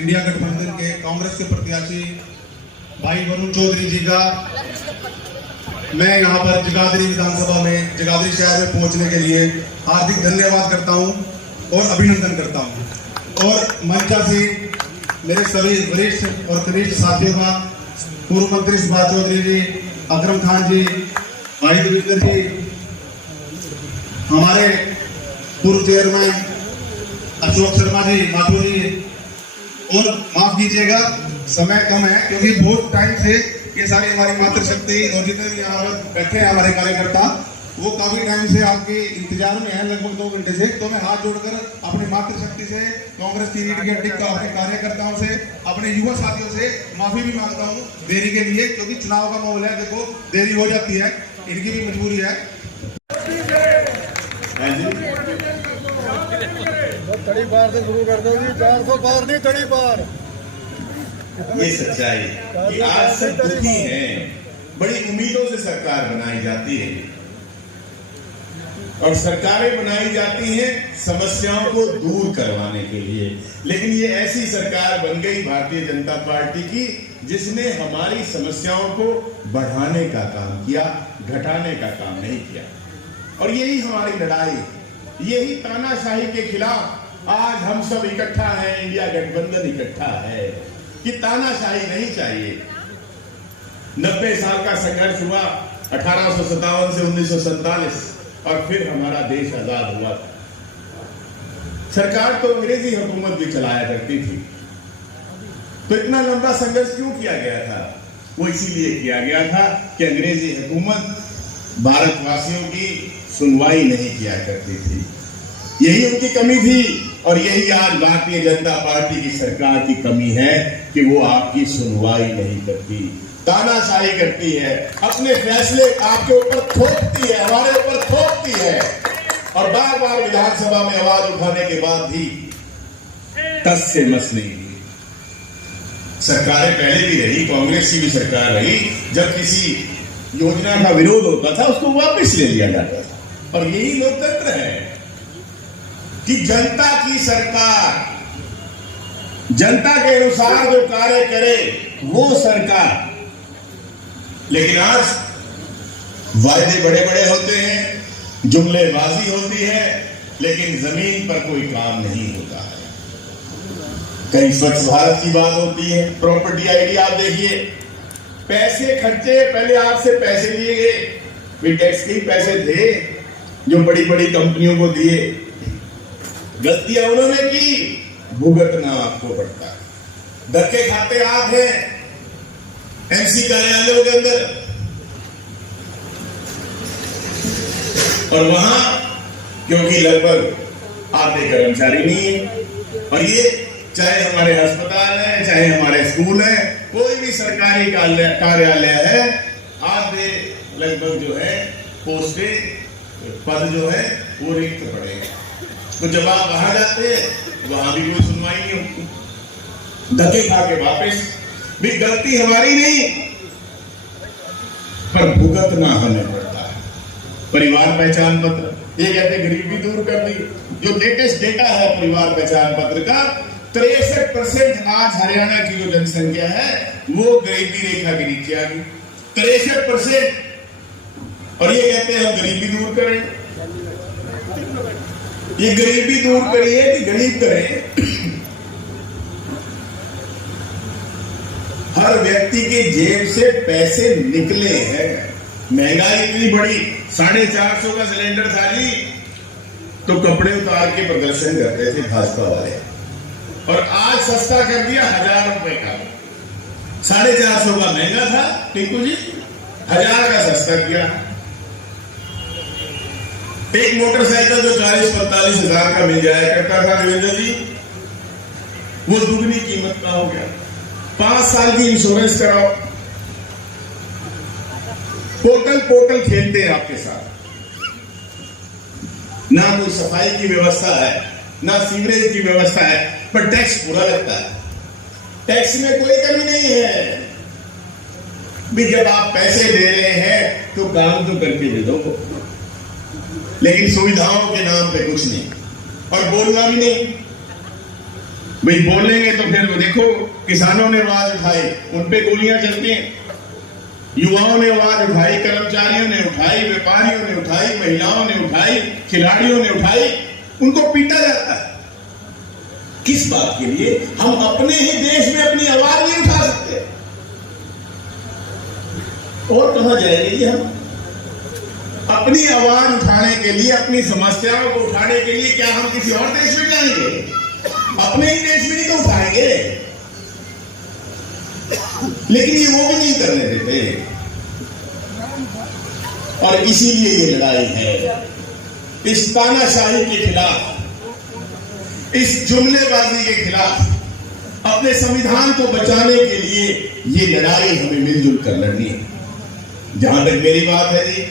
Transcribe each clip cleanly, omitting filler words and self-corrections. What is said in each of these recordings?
India गठबंधन के कांग्रेस के प्रत्याशी भाई वरुण चौधरी जी का मैं यहाँ पर जगाधरी विधानसभा में जगाधरी शहर में पहुंचने के लिए हार्दिक धन्यवाद करता हूं और अभिनंदन करता हूं। और मंचा से मेरे सभी वरिष्ठ और कनिष्ठ साथियों का, पूर्व मंत्री सुभाष चौधरी जी, अकरम खान जी, भाई देवेंद्र जी, हमारे पूर्व चेयरमैन अशोक शर्मा जी, माथुर जी, और माफ कीजिएगा समय कम है क्योंकि बहुत टाइम से ये सारी हमारी मातृशक्ति और जितने भी यहाँ पर बैठे हैं हमारे कार्यकर्ता, वो काफी टाइम से आपके इंतजार में है, लगभग 2 घंटे से। तो मैं हाथ जोड़कर अपनी मातृशक्ति से, कांग्रेस की रीढ़ की हड्डी का अपने कार्यकर्ताओं से, अपने युवा साथियों से माफी भी मांगता हूँ देरी के लिए, क्योंकि चुनाव का माहौल है, देखो देरी हो जाती है, इनकी भी मजबूरी है। तड़ी पार से शुरू कर दो जी, 400 पार नहीं, तड़ी पार। ये सच्चाई कि आज सब दुखी हैं, बड़ी उम्मीदों से सरकार बनाई जाती है और सरकारें बनाई जाती हैं समस्याओं को दूर करवाने के लिए, लेकिन ये ऐसी सरकार बन गई भारतीय जनता पार्टी की जिसने हमारी समस्याओं को बढ़ाने का काम किया, घटाने का काम नहीं किया। और यही हमारी लड़ाई, यही तानाशाही के खिलाफ आज हम सब इकट्ठा हैं, इंडिया गठबंधन इकट्ठा है कि तानाशाही नहीं चाहिए। 90 साल का संघर्ष हुआ, 1857 से 1947, और फिर हमारा देश आजाद हुआ। सरकार तो अंग्रेजी हुकूमत भी चलाया करती थी, तो इतना लंबा संघर्ष क्यों किया गया था? वो इसीलिए किया गया था कि अंग्रेजी हुकूमत भारतवासियों की सुनवाई नहीं किया करती थी, यही उनकी कमी थी। और यही आज भारतीय जनता पार्टी की सरकार की कमी है कि वो आपकी सुनवाई नहीं करती, तानाशाही करती है, अपने फैसले आपके ऊपर थोपती है, हमारे ऊपर थोपती है, और बार बार विधानसभा में आवाज उठाने के बाद भी टस से मस नहीं हुई। सरकारें पहले भी रही, कांग्रेस की भी सरकार रही, जब किसी योजना का विरोध होता था उसको वापस ले लिया जाता था। और यही लोकतंत्र है कि जनता की सरकार, जनता के अनुसार जो कार्य करे वो सरकार। लेकिन आज वायदे बड़े बड़े होते हैं, जुमलेबाजी होती है, लेकिन जमीन पर कोई काम नहीं होता है। कहीं स्वच्छ भारत की बात होती है, प्रॉपर्टी आईडी आप देखिए, पैसे खर्चे, पहले आपसे पैसे लिए गए, टैक्स के ही पैसे थे जो बड़ी बड़ी कंपनियों को दिए, गलतियां उन्होंने की, भुगतना आपको पड़ता है। धक्के खाते आप हैं एमसी कार्यालयों के अंदर, और वहां क्योंकि लगभग आधे कर्मचारी नहीं है, और ये चाहे हमारे अस्पताल है, चाहे हमारे स्कूल है, कोई भी सरकारी कार्यालय है, आधे लगभग जो है पोस्टें, पद जो है वो रिक्त पड़ेगा। तो जब आप वहां जाते हैं वहां भी कोई सुनवाई नहीं होती, धक्के खा के वापस भी, गलती हमारी नहीं पर भुगतना हमें पड़ता है। परिवार पहचान पत्र, ये कहते गरीबी दूर कर दी। जो लेटेस्ट डेटा है परिवार पहचान पत्र का, 63% आज हरियाणा की जो जनसंख्या है वो गरीबी रेखा के नीचे आ गई, 63%। और ये कहते हैं हम गरीबी दूर करें। ये गरीबी दूर करिए कि गरीब करें, हर व्यक्ति के जेब से पैसे निकले हैं। महंगाई इतनी बड़ी, 450 का सिलेंडर था जी, तो कपड़े उतार के प्रदर्शन करते थे भाजपा वाले, और आज सस्ता कर दिया 1000 रुपए का। 450 का महंगा था टिंकू जी, 1000 का सस्ता किया। एक मोटरसाइकिल जो 40-45 हजार का मिल जाया करता था देवेंद्र जी, वो दुगनी कीमत का हो गया। 5 साल की इंश्योरेंस कराओ, पोर्टल खेलते हैं आपके साथ। ना कोई सफाई की व्यवस्था है, ना सीवरेज की व्यवस्था है, पर टैक्स पूरा लगता है। टैक्स में कोई कमी नहीं है भी, जब आप पैसे दे रहे हैं तो काम तो करके दे दो, लेकिन सुविधाओं के नाम पे कुछ नहीं, और बोलना भी नहीं। भाई बोलेंगे तो फिर देखो किसानों ने आवाज उठाई, उन पे गोलियां चलती हैं, युवाओं ने आवाज उठाई, कर्मचारियों ने उठाई, व्यापारियों ने उठाई, महिलाओं ने उठाई, खिलाड़ियों ने उठाई, उनको पीटा जाता है। किस बात के लिए? हम अपने ही देश में अपनी आवाज नहीं उठा सकते, और कहां जाएंगे जी? हम अपनी आवाज उठाने के लिए, अपनी समस्याओं को उठाने के लिए क्या हम किसी और देश में जाएंगे? अपने ही देश में ही तो उठाएंगे। लेकिन ये वो भी नहीं करने देते, और इसीलिए ये लड़ाई है इस तानाशाही के खिलाफ, इस जुमलेबाजी के खिलाफ, अपने संविधान को बचाने के लिए ये लड़ाई हमें मिलजुल कर लड़नी है। जहां तक मेरी बात है जी,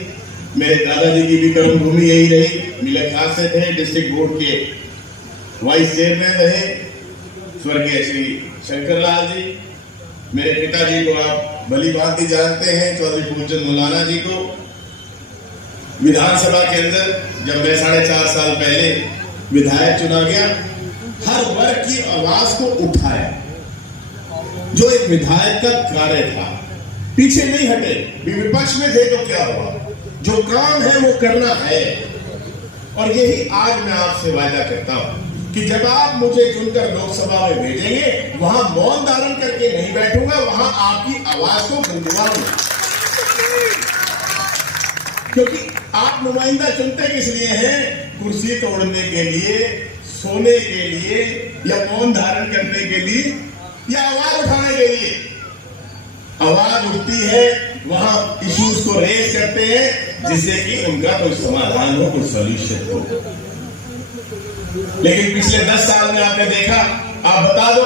मेरे दादाजी की भी कर्मभूमि यही रही, मिलक खास से थे, डिस्ट्रिक्ट बोर्ड के वाइस चेयरमैन रहे स्वर्गीय श्री शंकर लाल जी। मेरे पिताजी को आप भली भांति जानते हैं, चौधरी फूलचंद मौलाना जी को। विधानसभा के अंदर जब मैं 4.5 साल पहले विधायक चुना गया, हर वर्ग की आवाज को उठाया, जो एक विधायक का कार्य था। पीछे नहीं हटे, विपक्ष में थे तो क्या हुआ, जो काम है वो करना है। और यही आज मैं आपसे वादा करता हूं कि जब आप मुझे चुनकर लोकसभा में भेजेंगे, वहां मौन धारण करके नहीं बैठूंगा, वहां आपकी आवाज को गुनगुनाऊंगा। क्योंकि आप नुमाइंदा चुनते किस लिए हैं? कुर्सी तोड़ने के लिए, सोने के लिए, या मौन धारण करने के लिए, या आवाज उठाने के लिए? आवाज उठती है, वहां इश्यूज को रेज करते हैं, जिससे कि उनका कोई समाधान हो, कोई सॉल्यूशन हो। लेकिन पिछले 10 साल में आपने देखा, आप बता दो,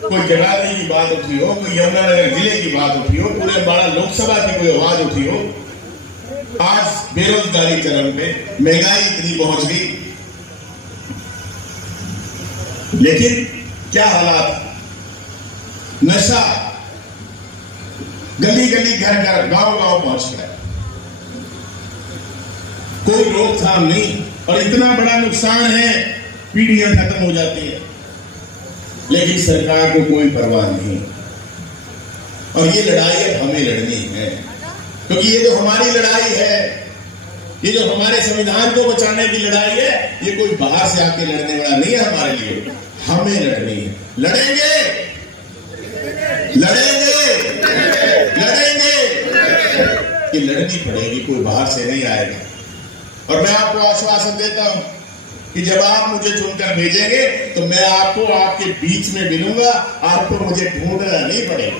कोई जगाधरी की बात उठी हो, कोई यमुनानगर जिले की बात उठी हो, पूरे बड़ा लोकसभा की कोई आवाज उठी हो। आज बेरोजगारी चरम पे, महंगाई इतनी पहुंच गई, लेकिन क्या हालात, नशा गली गली, घर घर, गांव गांव पहुंच गया, कोई रोकथाम नहीं, और इतना बड़ा नुकसान है, पीढ़ियां खत्म हो जाती है, लेकिन सरकार को कोई परवाह नहीं। और ये लड़ाई अब हमें लड़नी है, क्योंकि ये जो हमारी लड़ाई है, ये जो हमारे संविधान को बचाने की लड़ाई है, ये कोई बाहर से आके लड़ने वाला नहीं है हमारे लिए, हमें लड़नी है। लड़ेंगे, लड़ेंगे, लड़ेंगे, ये लड़नी पड़ेगी, कोई बाहर से नहीं आएगा। और मैं आपको आश्वासन देता हूं कि जब आप मुझे चुनकर भेजेंगे, तो मैं आपको आपके बीच में मिलूंगा, आपको मुझे ढूंढना नहीं पड़ेगा।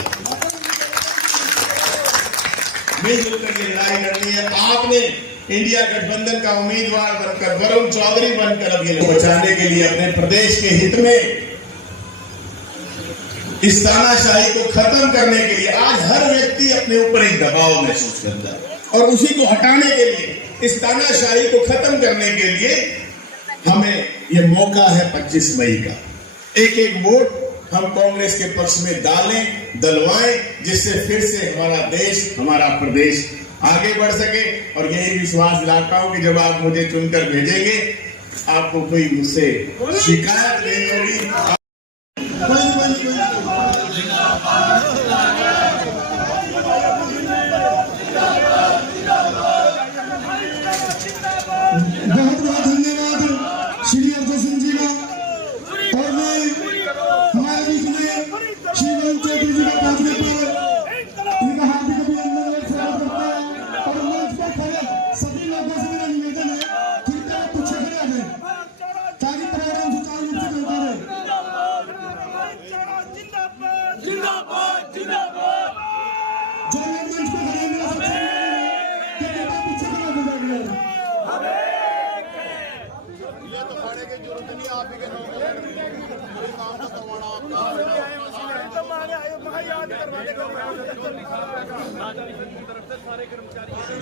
मिलजुल कर ये लड़ाई लड़नी है। आपने इंडिया गठबंधन का उम्मीदवार बनकर, वरुण चौधरी बनकर, अब ये बचाने के लिए, अपने प्रदेश के हित में, इस तानाशाही को खत्म करने के लिए, आज हर व्यक्ति अपने ऊपर एक दबाव महसूस करता है, और उसी को हटाने के लिए, इस तानाशाही को खत्म करने के लिए हमें ये मौका है 25 मई का। एक एक वोट हम कांग्रेस के पक्ष में डालें, दलवाएं, जिससे फिर से हमारा देश, हमारा प्रदेश आगे बढ़ सके। और यही विश्वास दिलाता हूं कि जब आप मुझे चुनकर भेजेंगे, आपको कोई मुझसे शिकायत नहीं होगी। बहुत बहुत धन्यवाद श्री अर्जुन सिंह जी का। और मैं हमारे बीच में श्री वरुण चौधरी जी का पहुंचने पर इनका हार्दिक अभिनंदन और स्वागत करता है। और मंच पर खड़े सभी लोगों से मेरा निवेदन है, कृपया पीछे खड़े आ जाएं, ताकि प्रोग्राम सुचारू रूप से चलता रहे। जो लोग मंच पर खड़े हैं, मेरा सबसे कृपया पीछे खड़े हो जाइए।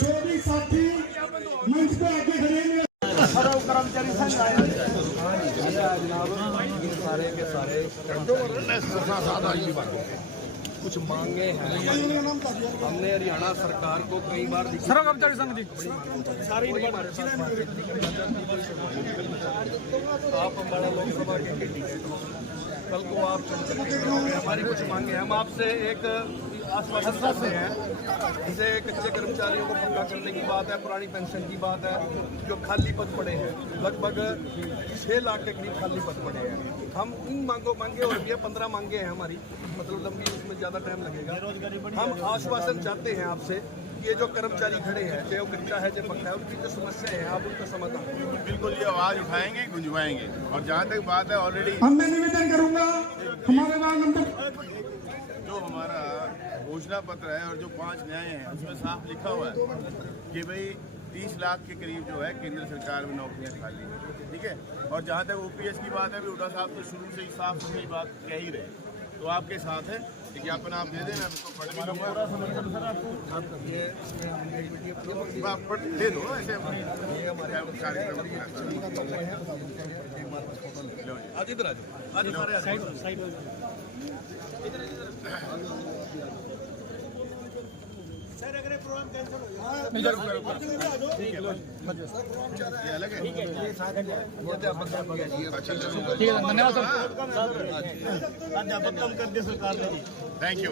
जो भी साथी मंच पे आके खड़े हैं, कर्मचारी संघ आए सारे के सारे कुछ मांगे हैं। हमने हरियाणा सरकार को कई बार सर्व कर्मचारी संघ जी सारे आप हमारा लोकसभा के कल को आप चुन सकते हैं। हमारी कुछ मांगे हैं, हम आपसे एक आश्वासन चाहते हैं। जैसे कच्चे कर्मचारियों को पक्का करने की बात है, पुरानी पेंशन की बात है, जो खाली पद पड़े हैं, लगभग 6 लाख के करीब खाली पद पड़े हैं। हम इन मांगे और भी 15 मांगे हैं हमारी, मतलब लंबी, उसमें ज़्यादा टाइम लगेगा। हम आश्वासन चाहते हैं आपसे, ये जो कर्मचारी खड़े हैं, चाहे वो कच्चा है चाहे पक्का है, उनकी जो समस्या है आप उनका समाधान बिल्कुल ये आवाज उठाएंगे, गुंजवाएंगे। और जहाँ तक बात है ऑलरेडी अब मैं निवेदन करूंगा हमारे वार्ड नंबर जो हमारा घोषणा पत्र है और जो 5 न्याय हैं उसमें साफ लिखा हुआ है कि भाई 30 लाख के करीब जो है केंद्र सरकार में नौकरियां खाली हैं, ठीक है। और जहाँ तक ओपीएस की बात है, भी हुड्डा साहब तो शुरू से ही साफ सुथरी बात कह ही रहे, तो आपके साथ है। विज्ञापन आप दे देना, उसको पढ़ भी लूँगा, आप पढ़ दे दो ऐसे कार्यक्रम। आज इधर आ जाओ, आज सारे साइड सर, अगर प्रोग्राम कैंसिल हो जाए ठीक है, ये अलग है, ठीक है, धन्यवाद थैंक यू।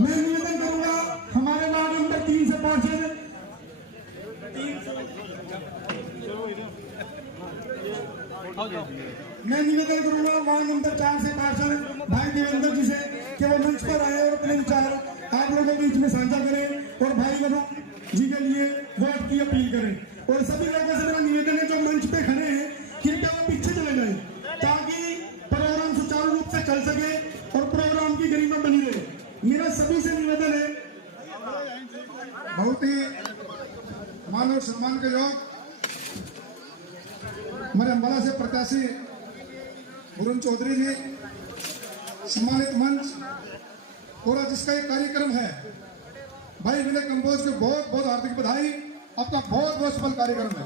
मैं निवेदन करूंगा हमारे वार्ड नंबर 3 से पार्षद मैं निवेदन करूंगा वार्ड नंबर 4 से पार्षद भाई देवेंद्र जी से कि वो मंच पर आए और अपने विचार आप लोगों के बीच में साझा करें और भाई बहनों जी के लिए वोट की अपील करें। और सभी लोगों से मेरा निवेदन है जो मंच पे खड़े हैं कृपया वो पीछे चले जाएं ताकि प्रोग्राम सुचारू रूप से चल सके और प्रोग्राम की गरिमा बनी रहे। मेरा सभी से निवेदन है। बहुत ही मानव सम्मान के योग हमारे अम्बाला से प्रत्याशी वरुण चौधरी जी, सम्मानित मंच और जिसका एक कार्यक्रम है भाई विनय कंबोज को बहुत बहुत हार्दिक बधाई। आपका बहुत बहुत सफल कार्यक्रम है।